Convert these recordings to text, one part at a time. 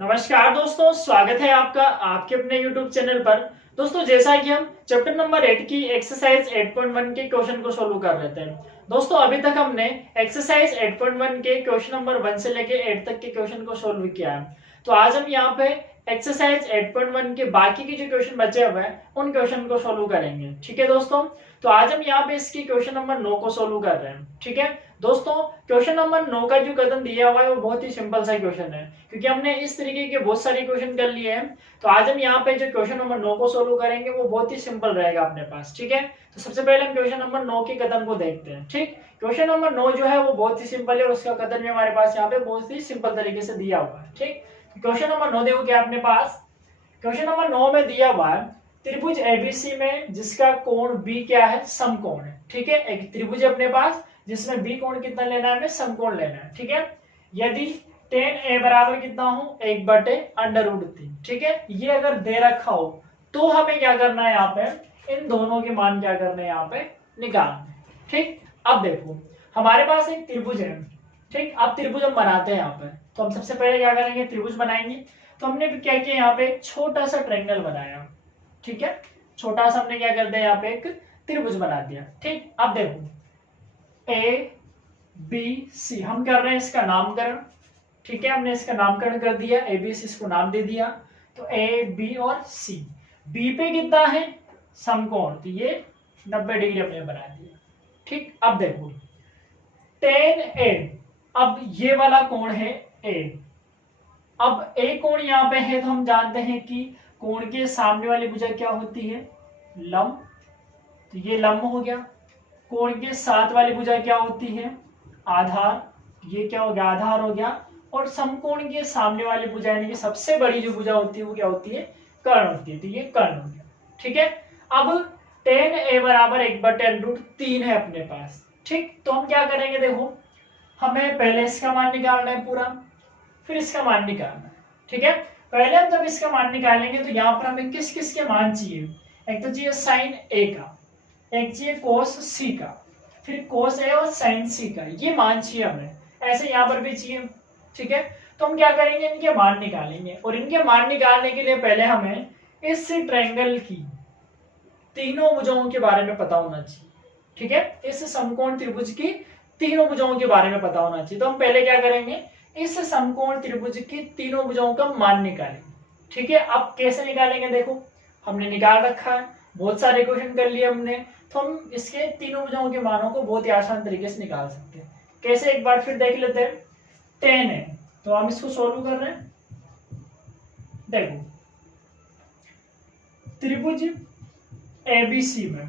नमस्कार दोस्तों, स्वागत है आपका आपके अपने YouTube चैनल पर। दोस्तों, जैसा कि हम चैप्टर नंबर 8 की एक्सरसाइज 8.1 के क्वेश्चन को सोल्व कर रहे थे। दोस्तों, अभी तक हमने एक्सरसाइज 8.1 के क्वेश्चन नंबर 1 से लेके 8 तक के क्वेश्चन को सोल्व किया है। तो आज हम यहाँ पे एक्सरसाइज 8.1 के बाकी के जो क्वेश्चन बचे हुए हैं उन क्वेश्चन को सोल्व करेंगे। ठीक है दोस्तों, तो आज हम यहाँ पे इसकी क्वेश्चन नंबर 9 को सोल्व कर रहे हैं। ठीक है दोस्तों, क्वेश्चन नंबर 9 का जो कदम दिया हुआ है वो बहुत ही सिंपल सा क्वेश्चन है, क्योंकि हमने इस तरीके के बहुत सारे क्वेश्चन कर लिए हैं। तो आज हम यहाँ पे जो क्वेश्चन नंबर 9 को सोल्व करेंगे वो बहुत ही सिंपल रहेगा अपने पास। ठीक है, तो सबसे पहले हम क्वेश्चन नंबर 9 के कदम को देखते हैं। ठीक, क्वेश्चन नंबर 9 जो है वो बहुत ही सिंपल है और उसका कदम भी हमारे पास यहाँ पे बहुत ही सिंपल तरीके से दिया हुआ है। ठीक, क्वेश्चन नंबर 9 देखो क्या अपने पास। क्वेश्चन नंबर 9 में दिया हुआ है त्रिभुज एबीसी में जिसका कोण बी क्या है, समकोण है। ठीक है, एक त्रिभुज अपने पास जिसमें बी कोण कितना लेना है, हमें समकोण लेना है। ठीक है, यदि tan a बराबर कितना हो, 1/√3। ठीक है, ये अगर दे रखा हो तो हमें क्या करना है, यहाँ पे इन दोनों के मान क्या करने हैं, यहाँ पे निकालने। ठीक, अब देखो हमारे पास एक त्रिभुज है। ठीक, अब त्रिभुज हम बनाते हैं यहाँ पे। तो हम सबसे पहले क्या करेंगे, त्रिभुज बनाएंगे। तो हमने क्या किया, यहाँ पे एक छोटा सा ट्रायंगल बनाया। ठीक है, छोटा सा हमने क्या कर दिया, यहाँ पे एक त्रिभुज बना दिया। ठीक, अब देखो ए बी सी हम कर रहे हैं इसका नामकरण। ठीक है, हमने इसका नामकरण कर दिया, ए बी सी इसको नाम दे दिया। तो ए बी और सी, बी पे कितना है, समकोण, तो ये 90 डिग्री हमने बना दिया। ठीक, अब देखो tan a, अब ये वाला कोण है a। अब a कोण यहाँ पे है तो हम जानते हैं कि कोण के सामने वाली भुजा क्या होती है, लंब। तो ये लंब हो गया। कोण के साथ वाली भुजा क्या होती है, आधार। ये क्या हो गया, आधार हो गया। और समकोण के सामने वाली भुजा यानी कि सबसे बड़ी जो भुजा होती है वो क्या होती है, कर्ण होती है। तो ये कर्ण हो गया। ठीक है, अब tan a बराबर 1/√3 है अपने पास। ठीक, तो हम क्या करेंगे, देखो हमें पहले इसका मान निकालना है पूरा, फिर इसका मान निकालना है। ठीक है, पहले हम जब इसका मान निकालेंगे तो यहाँ पर हमें किस किस के मान चाहिए, एक तो चाहिए साइन a का, एक चाहिए कोस सी का, फिर कोस ए और साइन सी का, ये मान चाहिए हमें। ऐसे यहाँ पर भी चाहिए। ठीक है, तो हम क्या करेंगे, इनके मान निकालेंगे। और इनके मान निकालने के लिए पहले हमें इस ट्रायंगल की तीनों भुजाओं के बारे में पता होना चाहिए। ठीक है, इस समकोण त्रिभुज की तीनों भुजाओं के बारे में पता होना चाहिए। तो हम पहले क्या करेंगे, इस समकोण त्रिभुज की तीनों भुजाओं का मान निकालेंगे। ठीक है, अब कैसे निकालेंगे, देखो हमने निकाल रखा है, बहुत सारे क्वेश्चन कर लिए हमने। तो हम इसके तीनों भुजाओं के मानों को बहुत ही आसान तरीके से निकाल सकते हैं। कैसे, एक बार फिर देख लेते हैं। tan है तो हम इसको सोल्व कर रहे हैं। देखो त्रिभुज एबीसी में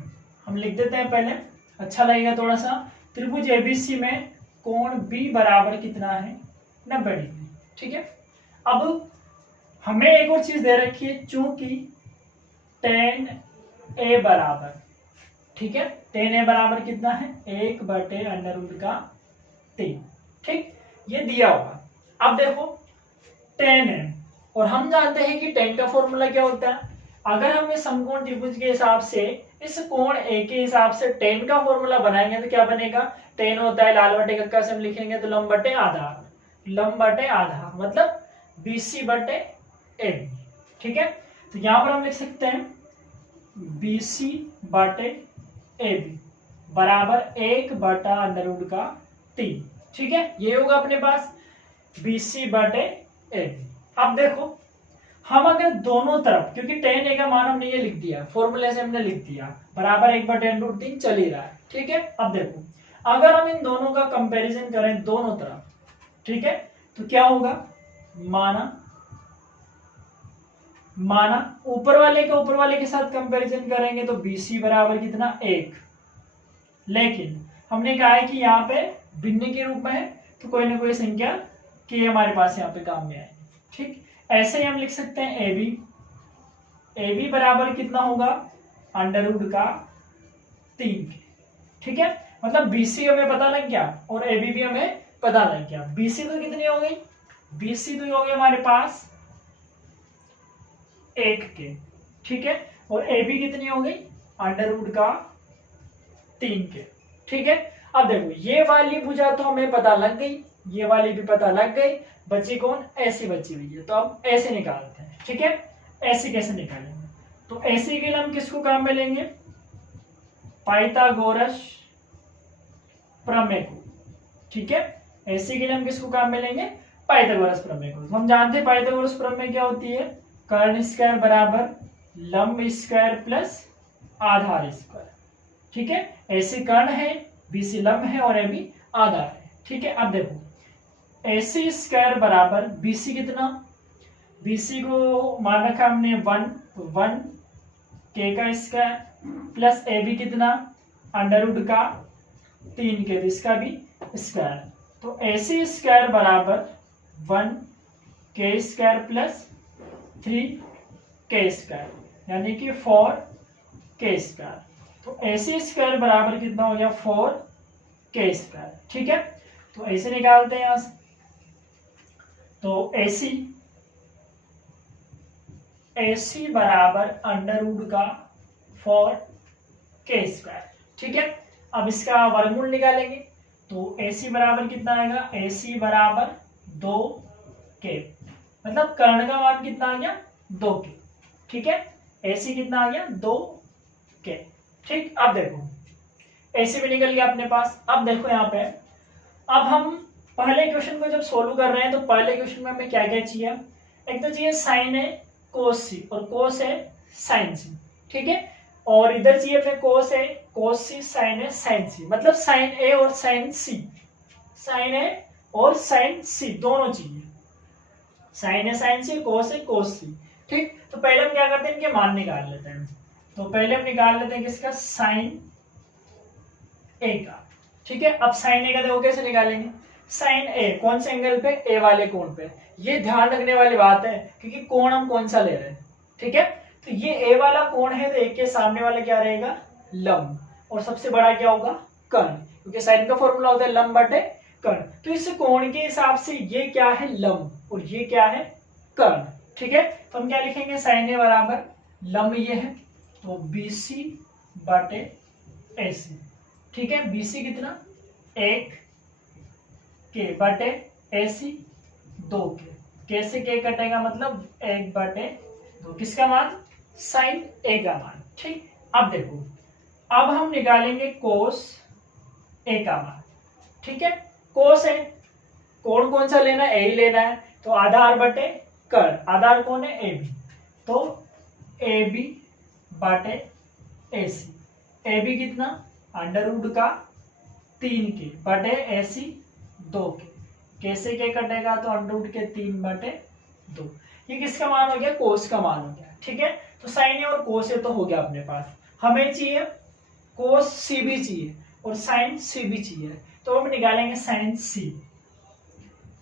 हम लिख देते हैं पहले, अच्छा लगेगा थोड़ा सा। त्रिभुज एबीसी में कोण बी बराबर कितना है, 90 डिग्री। ठीक है, अब हमें एक और चीज दे रखी है, चूंकि tan a बराबर, ठीक है, tan a बराबर कितना है, 1/√3। ठीक, ये दिया होगा। अब देखो tan है, और हम जानते हैं कि tan का फॉर्मूला क्या होता है। अगर हम इस समकोण त्रिभुज के हिसाब से इस कोण a के हिसाब से tan का फॉर्मूला बनाएंगे तो क्या बनेगा, tan होता है लाल बटे कक्का से हम लिखेंगे तो लंब बटे आधार, लंब बटे आधार मतलब BC बटे AB। ठीक है, तो यहां पर हम लिख सकते हैं BC बटे AB बराबर 1/√3। ठीक है, ये होगा अपने पास BC बटे AB। अब देखो हम अगर दोनों तरफ, क्योंकि tan a का मान हमने ये लिख दिया, फॉर्मूले से हमने लिख दिया, बराबर 1/√3 चल ही रहा है। ठीक है, अब देखो अगर हम इन दोनों का कंपैरिजन करें दोनों तरफ, ठीक है, तो क्या होगा, माना ऊपर वाले का ऊपर वाले के साथ कंपैरिजन करेंगे तो BC बराबर कितना, 1। लेकिन हमने कहा है कि यहाँ पे भिन्न के रूप में है तो कोई ना कोई संख्या के हमारे पास यहाँ पे काम में आएगी। ठीक, ऐसे ही हम लिख सकते हैं AB बराबर कितना होगा, √3। ठीक है, मतलब BC हमें पता लग गया और AB भी हमें पता लग गया। BC तो कितनी हो गई, BC तो हो गई हमारे पास 1 के। ठीक है, और AB कितनी हो गई, √3 के। ठीक है, अब देखो ये वाली भुजा तो हमें पता लग गई, ये वाली भी पता लग गई, बची कौन, ऐसी बची हुई है। तो अब ऐसे निकालते हैं, ठीक है। ऐसे कैसे निकालेंगे, तो ऐसे के लिए हम किसको काम में लेंगे, पाइथागोरस प्रमेय को, ठीक है। ऐसे के लिए हम किसको काम में लेंगे, पाइथागोरस प्रमेय को। हम जानते हैं पाइथागोरस प्रमेय क्या होती है, कर्ण स्क्वायर बराबर लंब स्क्वायर प्लस आधार स्क्वायर, ठीक है। ऐसे कर्ण है, बीसी लंब है और एबी आधार है, ठीक है। अब देखो एसी स्क्वायर बराबर बीसी कितना, बीसी को मान रखा हमने 1 के का स्क्वायर प्लस एबी कितना अंडर रूट का 3 के, इसका भी स्क्वायर। तो एसी स्क्वायर बराबर 1 के स्क्वायर प्लस 3 के स्क्वायर, यानी कि 4 के स्क्वायर। तो एसी स्क्वायर बराबर कितना हो गया, 4 के स्क्वायर, ठीक है। तो ऐसे निकालते हैं यहां से, तो एसी बराबर अंडर रूट का 4 के स्क्वायर, ठीक है। अब इसका वर्गमूल निकालेंगे, तो एसी बराबर कितना आएगा, एसी बराबर 2 के, मतलब कर्ण का मान कितना आ गया, 2 के, ठीक है। एसी कितना आ गया, 2 के, ठीक। अब देखो एसी भी निकल गया अपने पास। अब देखो यहाँ पे, अब हम पहले क्वेश्चन को जब सोल्व कर रहे हैं तो पहले क्वेश्चन में हमें क्या क्या चाहिए, एक तो चाहिए साइन है कोस सी और कोस है साइन सी, ठीक है। और इधर चाहिए अपने कोस है कोस सी, साइन है साइन सी, मतलब साइन ए और साइन सी, साइन ए और साइन सी दोनों चाहिए, साइन है साइन सी, कोस है कोस सी, ठीक। तो पहले हम क्या करते हैं, इनके मान निकाल लेते हैं। तो पहले हम निकाल लेते हैं किसका, साइन ए का, ठीक है। अब साइन ए का देखो कैसे निकालेंगे, साइन ए कौन से एंगल पे, ए वाले कोण पे। ये ध्यान रखने वाली बात है क्योंकि कोण हम कौन सा ले रहे हैं, ठीक है। तो ये ए वाला कोण है, तो एक के सामने वाला क्या रहेगा, लंब, और सबसे बड़ा क्या होगा, कर्ण, क्योंकि साइन का फॉर्मूला होता है लंब बटे कर्ण। तो इस कोण के हिसाब से ये क्या है, लंब, और ये क्या है, कर्ण, ठीक है। तो हम क्या लिखेंगे, साइन ए बराबर लंब ये है, तो बीसी बटे एसी, ठीक है। बीसी कितना, 1 के बटे एसी 2 के, कैसे के कटेगा, मतलब 1/2, किसका मान, साइन ए का मान, ठीक। अब देखो, अब हम निकालेंगे कोस ए का मान, ठीक है। कोस है, कोण कौन सा लेना है, ए ही लेना है, तो आधार बटे कर्ण, आधार कौन है, ए बी, तो ए बी बटे एसी, ए बी कितना अंडर रूट का 3 के बटे एसी 2 के, कैसे के कटेगा, तो अंडर रूट के 3/2, ये किसका मान हो गया, कोस का मान हो गया, ठीक है। तो साइन ए और कोस ए तो हो गया अपने पास, हमें चाहिए कोस सी भी चाहिए और साइन सी भी चाहिए, तो हम निकालेंगे साइन सी,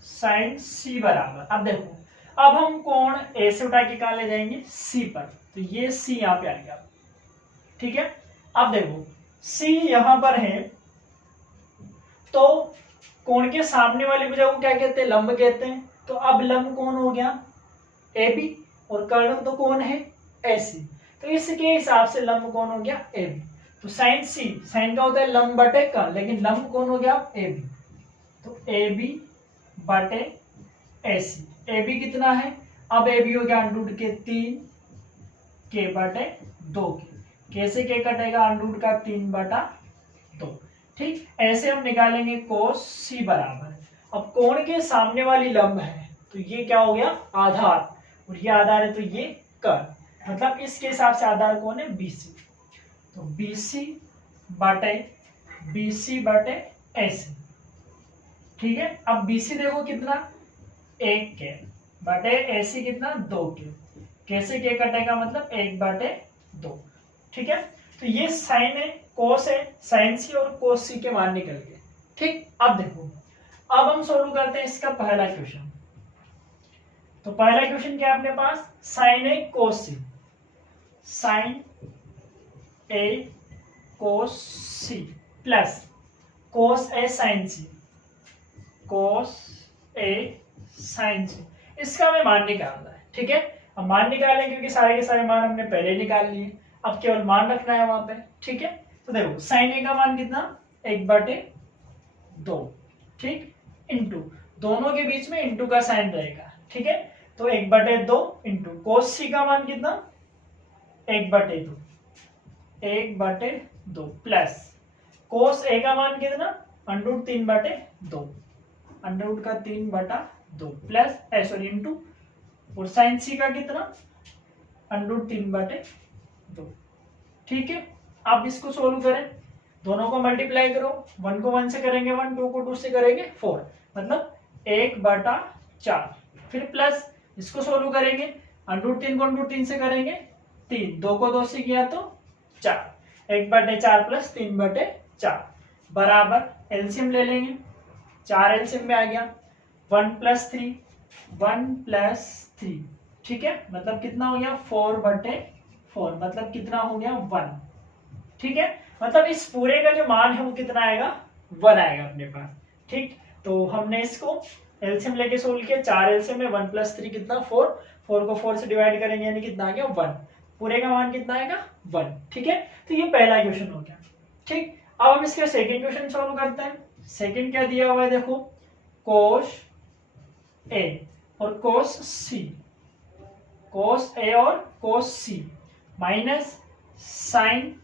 साइन सी बराबर, अब देखो अब हम कोण ए से उठा के कहा ले जाएंगे, सी पर, तो ये सी यहाँ पे आ गया, ठीक है। अब देखो सी यहां पर है, तो कोण के सामने वाली भुजा को क्या कहते हैं, लंब कहते हैं। तो अब लंब कौन हो गया, ए बी, और कर्ण तो कौन है, एसी, तो इसके हिसाब से लंब कौन हो गया, ए बी। तो साइन सी, साइन का होता है लंब बटे कर्ण, लेकिन लंब कौन हो गया, ए बी, तो ए बी बटे एसी, ए बी कितना है, अब ए बी हो गया अंडर रूट के 3 के बटे 2 के, कैसे के कटेगा, अंडर रूट का 3/2, ठीक। ऐसे हम निकालेंगे कोस सी बराबर, अब कोण के सामने वाली लंब है, तो ये क्या हो गया, आधार, और ये आधार है तो ये कर्ण, मतलब इसके हिसाब से आधार कौन है, बीसी, तो बीसी बटे एसी, ठीक है। अब बीसी देखो कितना, 1 के बटे एसी कितना, 2 के, कैसे के कटेगा, मतलब 1/2, ठीक है। तो ये साइन है, कोस है, साइन सी और कोस सी के मान निकल गए, ठीक। अब देखो, अब हम सोल्व करते हैं इसका पहला क्वेश्चन। तो पहला क्वेश्चन क्या है अपने पास, साइन ए कोस सी, साइन ए कोस सी प्लस कोस ए साइन सी, कोस ए साइन सी, इसका हमें मान निकालना है, ठीक है। अब मान निकालें क्योंकि सारे के सारे मान हमने पहले निकाल लिए, अब केवल मान रखना है वहां पे, ठीक है। तो देखो साइन ए का मान कितना, 1/2, ठीक। इंटू, दोनों के बीच में इंटू का साइन रहेगा, ठीक है। तो 1/2 इंटू कोस सी का मान कितना, 1/2, 1/2 प्लस कोस ए का मान कितना, √3/2, √3/2 प्लस सॉरी इंटू, और साइन सी का कितना, √3/2, ठीक है। अब इसको सोल्व करें, दोनों को मल्टीप्लाई करो, 1 को 1 से करेंगे 1, 2 को 2 से करेंगे 4, मतलब 1/4, फिर प्लस इसको सोल्व करेंगे, √3 को √3 से करेंगे 3, 2 को 2 से किया तो 4, 1/4 प्लस 3/4 बराबर एलसीएम ले लेंगे, 4 एलसीएम में आ गया, 1 + 3, 1 + 3, ठीक है, मतलब कितना हो गया 4/4, मतलब कितना हो गया 1, ठीक है। मतलब इस पूरे का जो मान है वो कितना आएगा, 1 आएगा अपने पास, ठीक। तो हमने इसको एलसीएम लेके सोल्व किया, 4 एलसीएम में 1 + 3 कितना 4, 4 को 4 से डिवाइड करेंगे यानी कितना आ गया 1, पूरे का मान कितना आएगा 1, ठीक है। तो ये पहला क्वेश्चन हो गया, ठीक। अब हम इसका सेकंड क्वेश्चन सॉल्व करते हैं। सेकंड क्या दिया हुआ है देखो, कोस ए और कोस सी, कोस ए और कोस सी माइनस साइन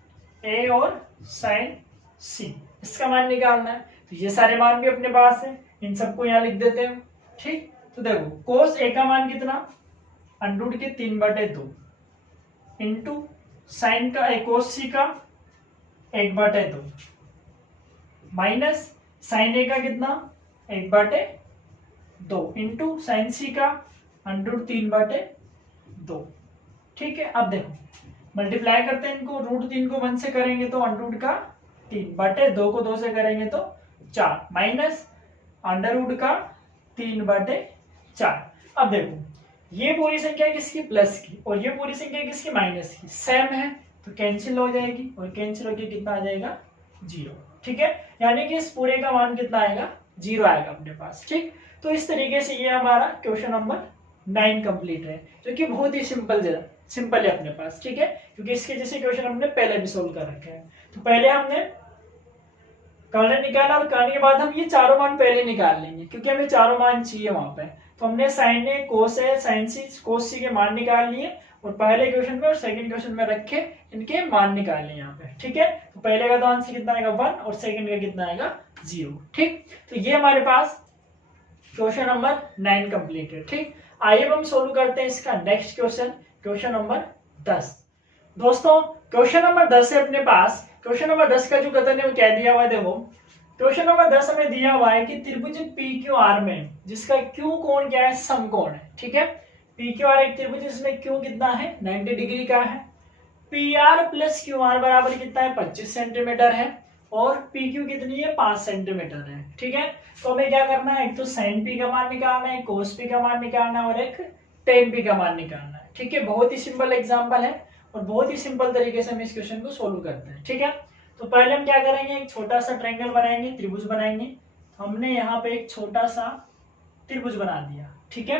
ए और साइन सी, इसका मान निकालना है। तो ये सारे मान भी अपने पास है, इन सबको यहाँ लिख देते हैं, ठीक। तो देखो कोस ए का मान कितना, √3/2 इंटू साइन का कोस सी का 1/2 माइनस साइन ए का कितना 1/2 इंटू साइन सी का √3/2, ठीक है। अब देखो मल्टीप्लाई करते हैं इनको, √3 को 1 से करेंगे तो √3/2 को 2 से करेंगे तो 4 माइनस √3/4। अब देखो ये पूरी संख्या किसकी, प्लस की, और ये पूरी संख्या किसकी, माइनस की, सेम है तो कैंसिल हो जाएगी, और कैंसिल होकर कितना आ जाएगा 0, ठीक है। यानी कि इस पूरे का मान कितना आएगा 0 आएगा अपने पास, ठीक। तो इस तरीके से ये हमारा क्वेश्चन नंबर 9 कंप्लीट है, जो कि बहुत ही सिंपल है अपने पास, ठीक है, क्योंकि इसके जैसे क्वेश्चन हमने पहले भी सोल्व कर रखे हैं। तो पहले हमने कर्ण निकाला, और करने के बाद हम ये चारों मान पहले निकाल लेंगे, क्योंकि हमें चारों मान चाहिए वहां पे। तो हमने साइन ए, कोस ए, साइन सी, कोस सी के मान निकाल लिए, और पहले क्वेश्चन में और सेकंड क्वेश्चन में रखे इनके मान निकाले यहाँ पे, ठीक है। तो पहले का तो आंसर कितना आएगा 1, और सेकंड का कितना आएगा 0, ठीक। तो ये हमारे पास क्वेश्चन नंबर 9 कंप्लीट है, ठीक। आइए हम सोल्व करते हैं इसका नेक्स्ट क्वेश्चन, क्वेश्चन नंबर 10। दोस्तों क्वेश्चन नंबर 10 है अपने पास। क्वेश्चन नंबर 10 का जो कथन है वो क्या दिया हुआ है, देखो क्वेश्चन नंबर 10 हमें दिया हुआ है कि त्रिभुज PQR में जिसका Q कोण क्या है, समकोण है, ठीक है। PQR एक त्रिभुज जिसमें Q कितना है 90 डिग्री का है, PR + QR बराबर कितना है 25 सेंटीमीटर है, और PQ कितनी है 5 सेंटीमीटर है, ठीक है। तो हमें क्या करना है, एक तो sin P का मान निकालना है, cos P का मान निकालना है, और एक tan P का मान निकालना है, ठीक है। बहुत ही सिंपल एग्जांपल है, और बहुत ही सिंपल तरीके से हम इस क्वेश्चन को सोल्व करते हैं, ठीक है। तो पहले हम क्या करेंगे, एक छोटा सा ट्रायंगल बनाएंगे, त्रिभुज बनाएंगे। हमने यहाँ पे एक छोटा सा त्रिभुज बना दिया, ठीक है।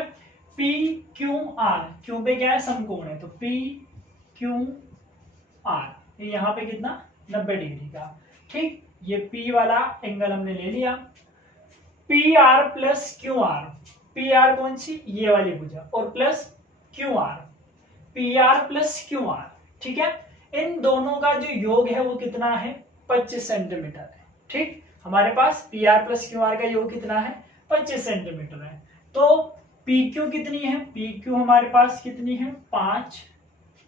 PQR, क्यू पे क्या है समकोण है, तो PQR ये यहाँ पे कितना 90 डिग्री का, ठीक। ये P वाला एंगल हमने ले लिया। PR + QR, PR कौन सी, ये वाली भुजा, और प्लस QR, PR + QR, ठीक है। इन दोनों का जो योग है वो कितना है 25 सेंटीमीटर है, ठीक। हमारे पास PR + QR का योग कितना है 25 सेंटीमीटर है। तो PQ कितनी है, PQ हमारे पास कितनी है 5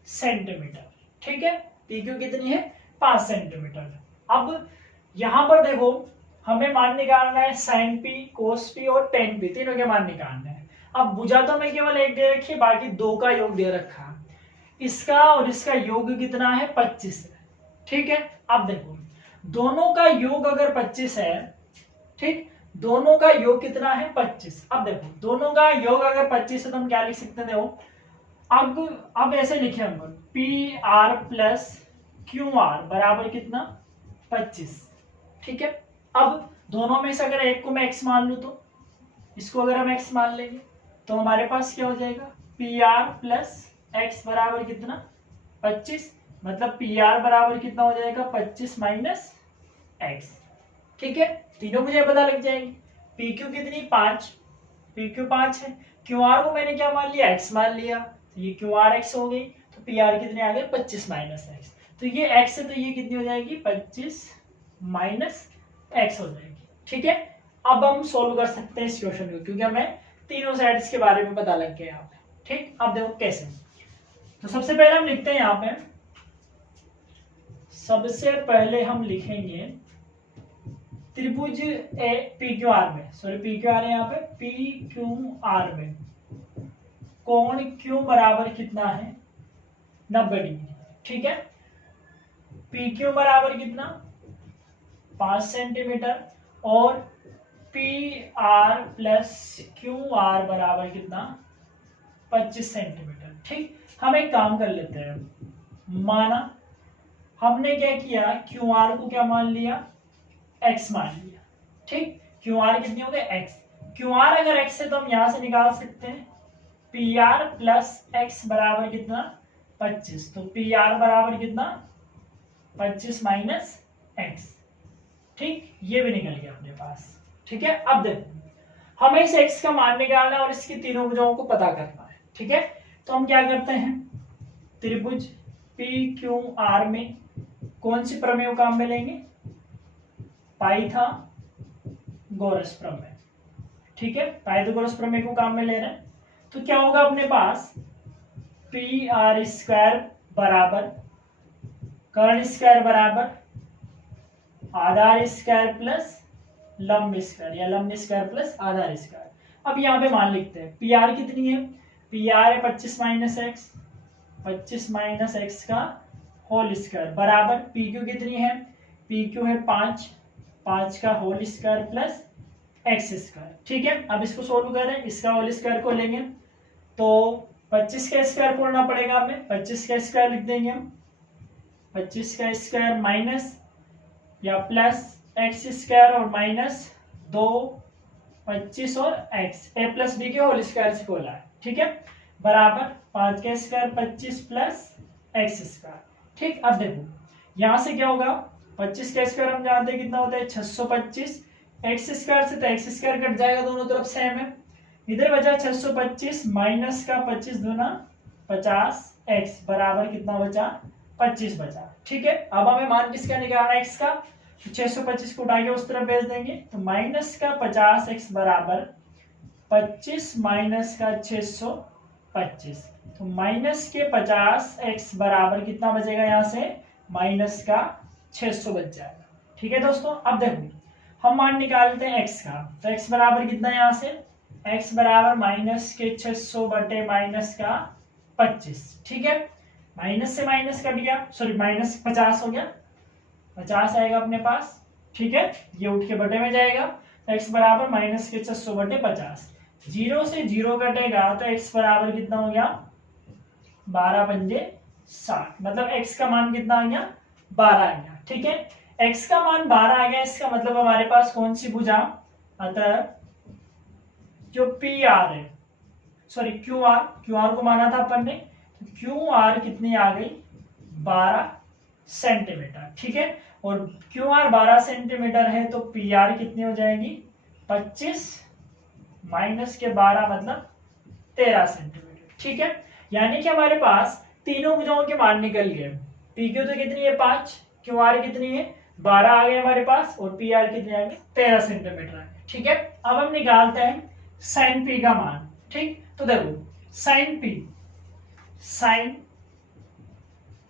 सेंटीमीटर, ठीक है। PQ कितनी है 5 सेंटीमीटर। अब यहां पर देखो हमें मान निकालना है sin P, cos P और tan P, तीनों के मान निकालने हैं। अब भुजा तो में केवल एक दे रखी है, बाकी 2 का योग दे रखा है, इसका और इसका योग कितना है 25 है, ठीक है। अब देखो दोनों का योग अगर 25 है, ठीक, दोनों का योग कितना है 25। अब देखो दोनों का योग अगर 25 है तो हम क्या लिख सकते हैं, देखो अब ऐसे लिखे हम PR + QR बराबर कितना 25, ठीक है। अब दोनों में से अगर एक को मैं x मान लूं, तो इसको अगर हम x मान लेंगे तो हमारे पास क्या हो जाएगा PR + x बराबर कितना 25, मतलब PR बराबर कितना हो जाएगा 25 - x, ठीक है। तीनों मुझे पता लग जाएगी। पी क्यू कितनी 5, पी क्यू 5 है। क्यू आर को मैंने क्या मान लिया, एक्स मान लिया, तो ये क्यू आर एक्स हो गई। तो पी आर कितने आ गए 25 माइनस एक्स। तो ये एक्स है तो ये कितनी हो जाएगी 25 माइनस एक्स हो जाएगी। ठीक है, अब हम सोल्व कर सकते हैं इस क्वेश्चन को, क्योंकि हमें तीनों साइड्स के बारे में पता लग गया यहाँ पे। ठीक, अब देखो कैसे। तो सबसे पहले हम लिखते हैं यहाँ पे, सबसे पहले हम लिखेंगे त्रिभुज ए पी क्यू आर में, सॉरी पी क्यू आर है यहाँ पे, पी क्यू आर में कोण क्यू बराबर कितना है 90 डिग्री। ठीक है, पी क्यू बराबर कितना 5 सेंटीमीटर और P R plus Q R बराबर कितना 25 सेंटीमीटर। ठीक, हम एक काम कर लेते हैं, माना हमने क्या किया, क्यू आर को क्या मान लिया, एक्स मान लिया। ठीक, क्यू आर कितनी हो गई एक्स। क्यू आर अगर एक्स है तो हम यहां से निकाल सकते हैं पी आर प्लस एक्स बराबर कितना 25। तो पी आर बराबर कितना 25 माइनस एक्स। ठीक, ये भी निकल गया अपने पास। ठीक है, अब देखो हमें इस एक्स का मान निकालना है और इसकी तीनों भुजाओं को पता करना है। ठीक है, तो हम क्या करते हैं, त्रिभुज पी क्यू आर में कौन सी प्रमेय काम में लेंगे, पाइथागोरस प्रमेय। ठीक है, पाइथागोरस प्रमेय को काम में ले रहे हैं। तो क्या होगा अपने पास, पी आर स्क्वायर बराबर कर्ण स्क्वायर बराबर आधार स्क्वायर प्लस लंब स्क्वायर, या लंब स्क्वायर प्लस आधार स्क्वायर। अब यहाँ पे मान लिखते हैं पी आर कितनी है, पी आर है 25 माइनस एक्स, 25 माइनस एक्स का होल स्क्वायर बराबर पी क्यू कितनी है, पी क्यू है 5, 5 का whole square plus X square. ठीक है, अब इसको सोल्व करें, इसका होल स्क्वायर को लेंगे तो 25 का स्क्वायर खोलना पड़ेगा हमें, 25 का स्क्वायर लिख देंगे हम, 25 का स्क्वायर माइनस या प्लस एक्स स्क्वायर और माइनस 2 25 और एक्स, ए प्लस बी के होल स्क्वायर से खोला है। ठीक है, बराबर 5 का स्क्वायर 25 प्लस एक्स स्क्वायर। ठीक, अब देखो यहां से क्या होगा, 25 का स्क्वायर हम जानते हैं कितना होता है 625, एक्स स्क्वायर से तो एक्स स्क्वायर कट जाएगा, दोनों तरफ सेम है। इधर बचा 625 माइनस का 25 दूना 50 एक्स बराबर कितना बचा 25 बचा। ठीक है, अब हमें मान किसका निकालना है एक्स का, 625 को उठा के उस तरफ भेज देंगे, तो माइनस का 50 एक्स बराबर 25 माइनस का 625, तो माइनस के 50 एक्स बराबर कितना बचेगा, यहाँ से माइनस का 600 बच जाएगा। ठीक है दोस्तों, अब देखो हम मान निकालते हैं एक्स का, तो एक्स बराबर कितना है, यहाँ से एक्स बराबर माइनस के 600 बटे माइनस का 25। ठीक है, माइनस से माइनस कट गया, सॉरी माइनस 50 हो गया, 50 आएगा अपने पास। ठीक है, ये उठ के बटे में जाएगा, तो एक्स बराबर माइनस के 600 बटे 50, 0 से 0 कटेगा तो एक्स बराबर कितना हो गया 12 पंजे 60, मतलब एक्स का मान कितना आ गया 12 आ गया। ठीक है, एक्स का मान 12 आ गया, इसका मतलब हमारे पास कौन सी भुजा, अतः जो पी आर है, सॉरी क्यू आर को माना था अपन ने, तो क्यू आर कितनी आ गई 12 सेंटीमीटर। ठीक है, और क्यू आर 12 सेंटीमीटर है तो पी आर कितनी हो जाएगी 25 माइनस के 12 मतलब 13 सेंटीमीटर। ठीक है, यानी कि हमारे पास तीनों भुजाओं के मान निकल गए, पी क्यू तो कितनी है 5, क्यू आर कितनी है 12 आ गए हमारे पास, और पी आर कितने आ गए 13 सेंटीमीटर आ गए। ठीक है, अब हम निकालते हैं साइन पी का मान। ठीक, तो देखो साइन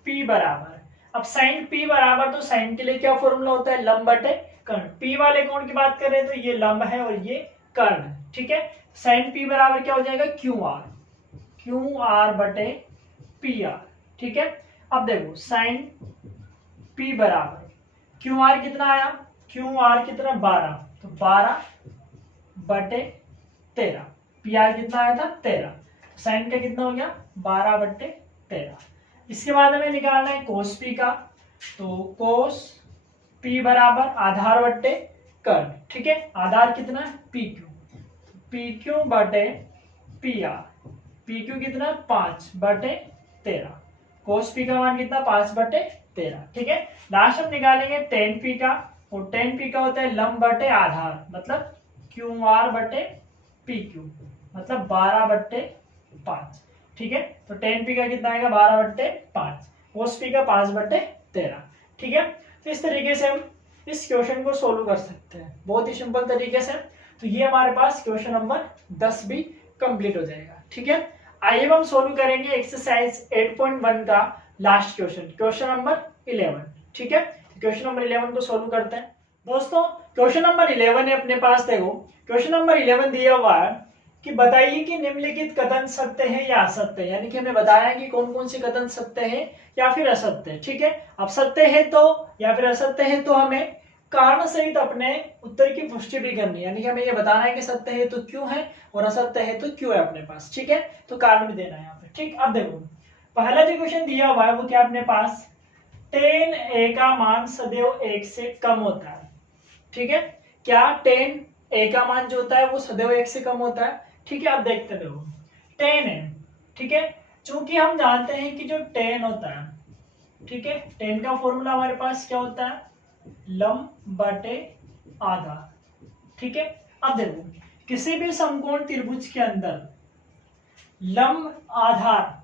पी बराबर, अब साइन पी बराबर, तो साइन के लिए क्या फॉर्मूला होता है लंब बटे कर्ण, पी वाले कोण की बात करें तो ये लंब है और ये कर्ण है। ठीक है, साइन पी बराबर क्या हो जाएगा क्यू आर बटे पी आर। ठीक है, अब देखो साइन पी बराबर क्यू आर कितना आया, क्यू आर कितना 12, तो 12 बटे 13, पी आर कितना आया था 13, साइन का कितना हो गया 12 बटे 13। इसके बाद हमें निकालना है कोस पी का, तो कोस पी बराबर आधार बटे कर्ण। ठीक है, आधार कितना है पी क्यू बटे पी आर, पी क्यू कितना 5 बटे 13, कोस पी का मान कितना 5 बटे 13। ठीक है, लास्ट हम निकालेंगे टेन पी का, और टेन पी का होता है लंब बटे आधार, मतलब QR बटे PQ, मतलब 12/5। ठीक है, तो tan P का कितना आएगा 12/5, cos P का 5/13। ठीक है, तो इस तरीके से हम इस क्वेश्चन को सोल्व कर सकते हैं बहुत ही सिंपल तरीके से। तो ये हमारे पास क्वेश्चन नंबर 10 भी कंप्लीट हो जाएगा। ठीक है, आइए हम सोल्व करेंगे एक्सरसाइज 8.1 का लास्ट क्वेश्चन, क्वेश्चन नंबर 11। ठीक है, क्वेश्चन नंबर 11 को सोल्व करते हैं। दोस्तों क्वेश्चन नंबर 11 है अपने पास। देखो क्वेश्चन नंबर 11 दिया हुआ है कि बताइए कि निम्नलिखित कथन सत्य है या असत्य है, यानी कि हमें बताया है कि कौन कौन से कथन सत्य है या फिर असत्य है। ठीक है, अब सत्य है तो या फिर असत्य है तो हमें कारण सहित अपने उत्तर की पुष्टि भी करनी है, यानी कि हमें ये बताना है कि सत्य है तो क्यों है और असत्य है तो क्यों है अपने पास। ठीक है, तो कारण भी देना है यहाँ पे। ठीक, अब देखो पहला जो क्वेश्चन दिया हुआ है वो क्या अपने पास, tan a का मान सदैव 1 से कम होता है। ठीक है, क्या tan a का मान जो होता है वो सदैव 1 से कम होता है। ठीक है, अब देखते हैं। देखो tan है, ठीक है, चूंकि हम जानते हैं कि जो tan होता है, ठीक है, tan का फॉर्मूला हमारे पास क्या होता है, लंब बटे आधार। ठीक है, अब देखो किसी भी समकोण त्रिभुज के अंदर लंब आधार,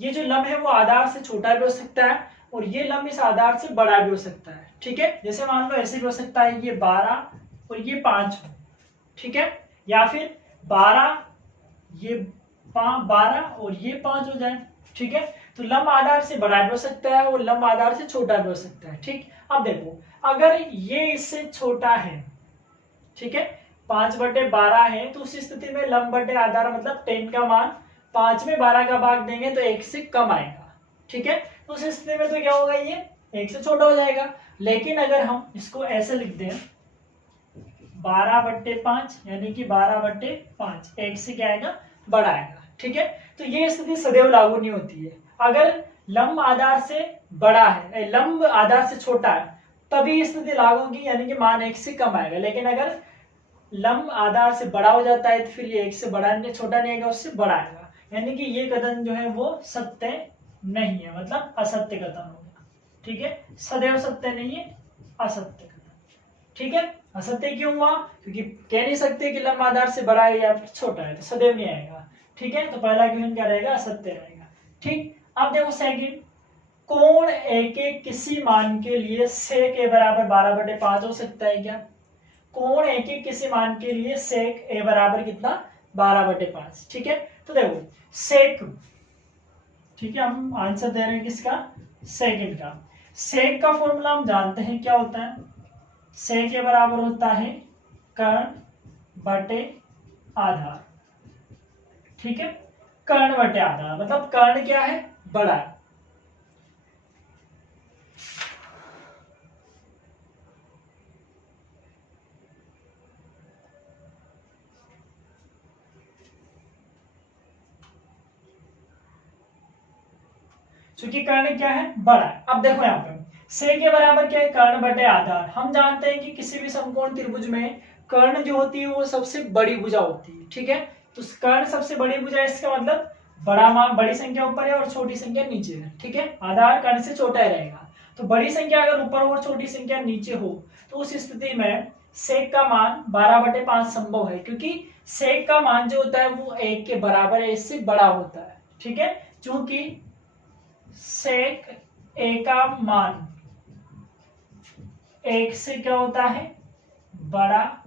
ये जो लंब है वो आधार से छोटा भी हो सकता है और ये लंब इस आधार से बड़ा भी हो सकता है। ठीक है, जैसे मान लो ऐसे भी हो सकता है ये 12 और ये 5 हो। ठीक है, या फिर 12 ये 12 और ये 5 हो जाए। ठीक है, तो लंब आधार से बड़ा भी हो सकता है और लंब आधार से छोटा भी हो सकता है। ठीक, अब देखो अगर ये इससे छोटा है, ठीक है, 5/12 है, तो उस स्थिति में लंब बटे आधार मतलब tan का मान 5 में 12 का भाग देंगे तो 1 से कम आएगा। ठीक है, तो उस स्थिति में तो क्या होगा, ये 1 से छोटा हो जाएगा। लेकिन अगर हम इसको ऐसे लिख दें 12/5 यानी कि 12/5 1 से क्या आएगा, बड़ा आएगा। ठीक है, तो ये स्थिति सदैव लागू नहीं होती है। अगर लंब आधार से बड़ा है, लंब आधार से छोटा है, तभी स्थिति लागू होगी, यानी कि मान 1 से कम आएगा। लेकिन अगर लंब आधार से बड़ा हो जाता है तो फिर ये 1 से बड़ा नहीं, छोटा नहीं आएगा, उससे बड़ा आएगा। यानी कि ये कथन जो है वो सत्य नहीं है, मतलब असत्य कथन होगा। ठीक है, सदैव सत्य नहीं है, असत्य कथन। ठीक है, असत्य क्यों हुआ, क्योंकि कह नहीं सकते कि लंब आधार से बड़ा है या फिर छोटा है, तो सदैव नहीं आएगा। ठीक है, तो पहला क्वेश्चन क्या रहेगा, असत्य रहेगा। ठीक, अब देखो सेकंड, कोण ए के किसी मान के लिए सेक ए बराबर 12/5 हो सकता है क्या। कोण ए के किसी मान के लिए सेक ए बराबर कितना, 12/5। ठीक है, तो देखो सेक, ठीक है, हम आंसर दे रहे हैं किसका, सेकंड का। सेक का फॉर्मूला हम जानते हैं क्या होता है, सेक के बराबर होता है कर्ण बटे आधार। ठीक है, कर्ण बटे आधार मतलब कर्ण क्या है, बड़ा है। चूंकि कर्ण क्या है, बड़ा है। अब देखो यहाँ पे सेक के बराबर क्या है, कर्ण बटे आधार। हम जानते हैं कि किसी भी समकोण त्रिभुज में कर्ण जो होती है वो सबसे बड़ी भुजा होती है। ठीक है, तो कर्ण सबसे बड़ी भुजा है, इसका मतलब बड़ा मान, बड़ी संख्या ऊपर है और छोटी संख्या नीचे है। ठीक है, आधार कर्ण से छोटा ही रहेगा। तो बड़ी संख्या अगर ऊपर हो और छोटी संख्या नीचे हो तो उस स्थिति में सेक का मान 12/5 संभव है, क्योंकि सेक का मान जो होता है वो 1 के बराबर है, इससे बड़ा होता है। ठीक है, चूंकि सेक ए का मान 1 से क्या होता है, बड़ा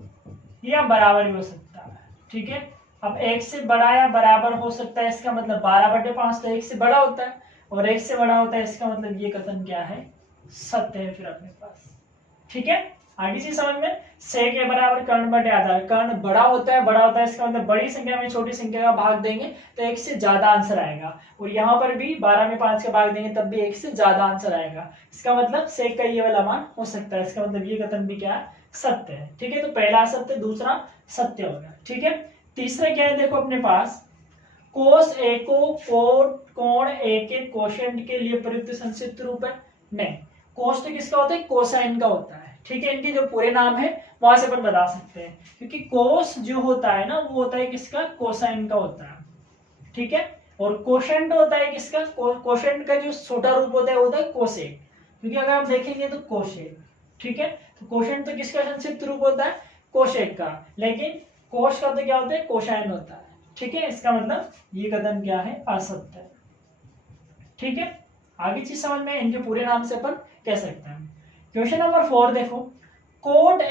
या बराबर भी हो सकता है। ठीक है, अब 1 से बड़ा या बराबर हो सकता है, इसका मतलब 12/5 तो 1 से बड़ा होता है और 1 से बड़ा होता है, इसका मतलब ये कथन क्या है, सत्य है फिर अपने पास। ठीक है, आगे से समझ में, सेक ए बराबर कर्ण बटे आधार। कर्ण बड़ा होता है, इसका मतलब बड़ी संख्या में छोटी संख्या का भाग देंगे तो 1 से ज्यादा आंसर आएगा। और यहाँ पर भी 12 में 5 का भाग देंगे तब भी 1 से ज्यादा आंसर आएगा। इसका मतलब सेक का ये वाला मान हो सकता है, इसका मतलब ये कथन भी क्या है, सत्य है। ठीक है, तो पहला सत्य, दूसरा सत्य हो गया। ठीक है, तीसरा क्या है, देखो अपने पास कोस ए को कोण ए के कोशेंट के लिए प्रयुक्त संक्षिप्त रूप है। नहीं, कोस तो किसका होता है, कोसाइन का होता है। ठीक है, इनके जो पूरे नाम है वहां से अपन बता सकते हैं, क्योंकि कोस जो होता है ना वो होता है किसका, कोसाइन का होता है। ठीक है, और कोशेंट होता है किसका, कोशेंट का जो छोटा रूप होता है वो होता है कोसेक, क्योंकि अगर आप देखेंगे तो कोसेक। ठीक है, तो कोशेंट तो किसका संक्षिप्त रूप होता है, कोशेक का, लेकिन कोश का तो क्या होता है, कोसाइन होता है। ठीक है, इसका मतलब ये कथन क्या है, असत्य है। ठीक है, आगे चीज समझ में, इनके पूरे नाम से अपन कह सकते हैं। क्वेश्चन नंबर 4 देखो, कोट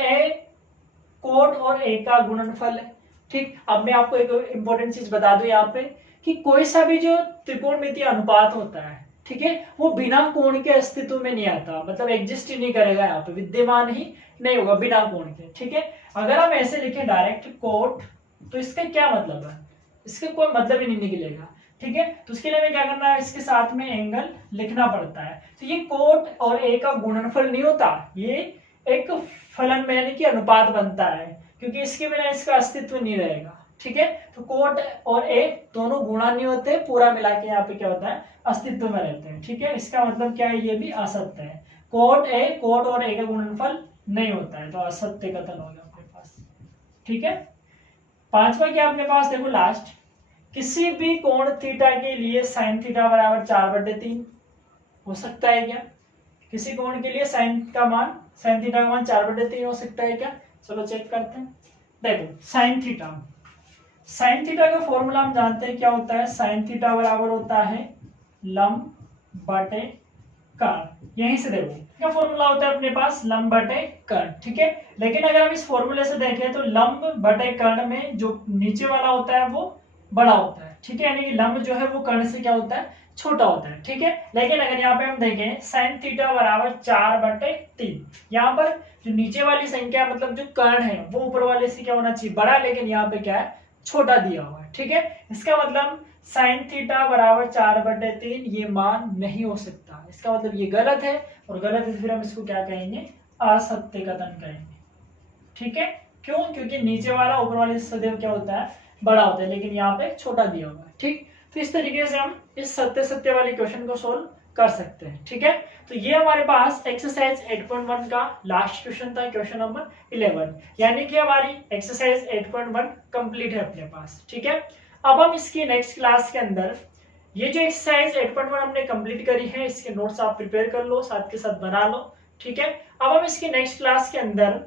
और ए का गुणनफल है। ठीक, अब मैं आपको एक इंपॉर्टेंट चीज बता दूं यहाँ पे कि कोई सा भी जो त्रिकोणमितीय अनुपात होता है, ठीक है, वो बिना कोण के अस्तित्व में नहीं आता, मतलब एग्जिस्ट ही नहीं करेगा, यहाँ पे विद्यमान ही नहीं होगा बिना कोण के। ठीक है, अगर हम ऐसे लिखें डायरेक्ट कोट, तो इसका क्या मतलब है, इसका कोई मतलब ही नहीं निकलेगा। ठीक है, तो उसके लिए हमें क्या करना है, इसके साथ में एंगल लिखना पड़ता है। तो ये कोट और ए का गुणनफल नहीं होता, ये एक फलन में यानी कि अनुपात बनता है, क्योंकि इसके बिना इसका अस्तित्व नहीं रहेगा। ठीक है, तो कोट और ए दोनों गुणा नहीं होते, पूरा मिला के यहाँ पे क्या होता है, अस्तित्व में रहते हैं। ठीक है, इसका मतलब क्या है, ये भी असत्य है। कोट और ए का गुणनफल नहीं होता है, तो असत्य कथन हो गया अपने पास। ठीक है, पांचवा क्या अपने पास, देखो लास्ट, किसी भी कोण थीटा के लिए साइन थीटा बराबर 4/3 हो सकता है क्या? किसी कोण के लिए साइन थीटा का मान 4/3 हो सकता है क्या? चलो चेक करते हैं। देखो साइन थीटा का फॉर्मूला हम जानते हैं क्या होता है, साइन थीटा बराबर होता है लंब बटे कर्ण। यहीं से देखो क्या फॉर्मूला होता है अपने पास, लंब बटे कर्ण। ठीक है, लेकिन अगर हम इस फॉर्मूले से देखें तो लंब बटे कर्ण में जो नीचे वाला होता है वो बड़ा होता है। ठीक है, यानी कि लंब जो है वो कर्ण से क्या होता है, छोटा होता है। ठीक है, लेकिन अगर यहाँ पे हम देखें साइन थीटा बराबर 4/3, यहाँ पर जो नीचे वाली संख्या मतलब जो कर्ण है वो ऊपर वाले से क्या होना चाहिए, बड़ा, लेकिन यहाँ पे क्या है, छोटा दिया हुआ है। ठीक है, इसका मतलब साइन थीटा बराबर 4/3 ये मान नहीं हो सकता, इसका मतलब ये गलत है, और गलत है फिर हम इसको क्या कहेंगे, असत्य कथन कहेंगे। ठीक है, क्यों? क्योंकि नीचे वाला ऊपर वाले से सदैव क्या होता है, बड़ा होता है, लेकिन यहाँ पे छोटा दिया हुआ है। ठीक, तो इस तरीके से हम इस सत्य वाले क्वेश्चन को सोल्व कर सकते हैं। ठीक है, तो ये हमारे पास एक्सरसाइज 8.1 का लास्ट क्वेश्चन था, क्वेश्चन नंबर 11, यानी कि हमारी एक्सरसाइज 8.1 कंप्लीट है अपने पास। ठीक है, अब हम इसकी नेक्स्ट क्लास के अंदर ये जो एक्सरसाइज 8.1 हमने कंप्लीट करी है, इसके नोट्स आप प्रिपेयर कर लो, साथ के साथ बना लो। ठीक है, अब हम इसकी नेक्स्ट क्लास के अंदर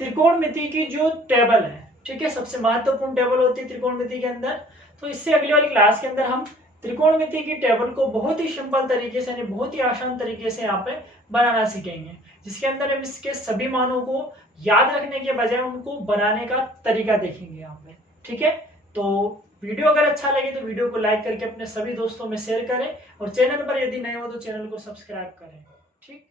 त्रिकोणमिति की जो टेबल है, ठीक है, सबसे महत्वपूर्ण टेबल होती है त्रिकोणमिति के अंदर, तो इससे अगली वाली क्लास के अंदर हम त्रिकोणमिति की टेबल को बहुत ही सिंपल तरीके से, बहुत ही आसान तरीके से यहाँ पे बनाना सीखेंगे, जिसके अंदर हम इसके सभी मानों को याद रखने के बजाय उनको बनाने का तरीका देखेंगे यहाँ पे। ठीक है, तो वीडियो अगर अच्छा लगे तो वीडियो को लाइक करके अपने सभी दोस्तों में शेयर करें, और चैनल पर यदि नए हो तो चैनल को सब्सक्राइब करें। ठीक।